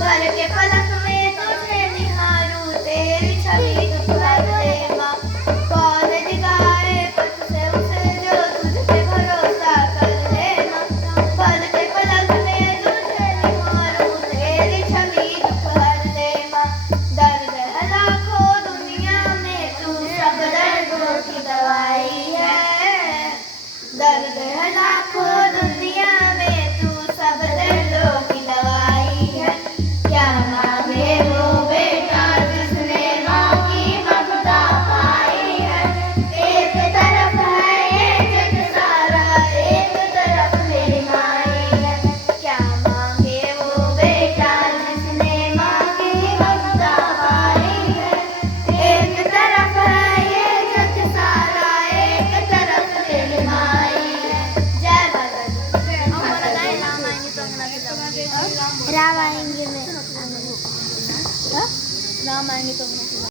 भर के पलक में तुझे निहारूं, तेरी छवि दुखहर दे माँ। कौन दिखाए पथ से उसे जो तुझ पे भरोसा कर ले माँ। भर के पलक में तुझे निहारूं, तेरी छवि दुखहर दे माँ। दर्द है लाखों दुनिया में, तू सब दर्दों की दवाई है। दर्द है लाखों दुनिया में, तू सब दर्दों की दवाई है। क्या मांगे वो बेटा जिसने माँ की ममता पाई है। एक तरफ है ये जग सारा, एक तरफ मेरी माई है। क्या मांगे वो बेटा जिसने माँ की ममता पाई है। एक तरफ है ये जग सारा, एक तरफ मेरी माई है। जय माता दी। राम आएंगे में राम आएंगे तो